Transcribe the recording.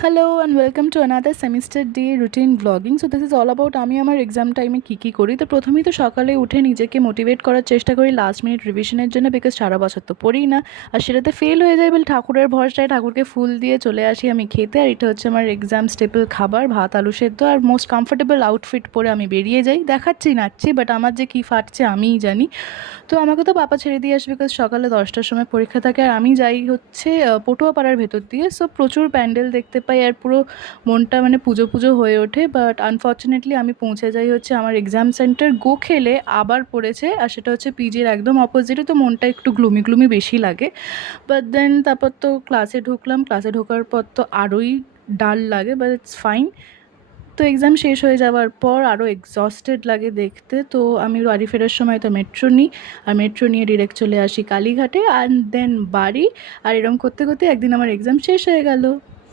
Hello and welcome to another semester day routine vlogging. So this is all about আমি আমার exam টাইমে কী করি। তো প্রথমেই তো সকালে উঠে নিজেকে মোটিভেট করার চেষ্টা করি লাস্ট মিনিট রিভিশনের জন্য, বিকজ সারা বছর তো পড়িই না, আর সেটাতে ফেল হয়ে যায় বলে ঠাকুরের ভরসায় ঠাকুরকে ফুল দিয়ে চলে আসি আমি খেতে। আর এটা হচ্ছে আমার এক্সাম স্টেপল খাবার, ভাত আলু সেদ্ধ, আর মোস্ট কমফোর্টেবল আউটফিট পরে আমি বেরিয়ে যাই। দেখাচ্ছি নাচছি, বাট আমার যে কী ফাটছে আমিই জানি। তো আমাকে তো পাপা ছেড়ে দিয়ে আসবে, বিকজ সকালে 10টার সময় পরীক্ষা থাকে, আর আমি যাই হচ্ছে পটুয়াপাড়ার ভেতর দিয়ে। সো প্রচুর প্যান্ডেল দেখতে পাই আর পুরো মনটা মানে পুজো পুজো হয়ে ওঠে। বাট আনফর্চুনেটলি আমি পৌঁছে যাই হচ্ছে আমার এক্সাম সেন্টার গোখেলে, আবার পড়েছে, আর সেটা হচ্ছে পিজির একদম অপোজিটে। তো মনটা একটু গ্লুমি গ্লুমি বেশি লাগে। বাট দেন তারপর তো ক্লাসে ঢুকলাম, ক্লাসে ঢোকার পর তো আরোই ডাল লাগে, বাট ইটস ফাইন। তো এক্সাম শেষ হয়ে যাওয়ার পর আরও এক্সস্টেড লাগে দেখতে। তো আমি বাড়ি ফেরার সময় তো মেট্রো নিই, আর মেট্রো নিয়ে ডিরেক্ট চলে আসি কালীঘাটে, অ্যান্ড দেন বাড়ি। আর এরকম করতে করতে একদিন আমার এক্সাম শেষ হয়ে গেল।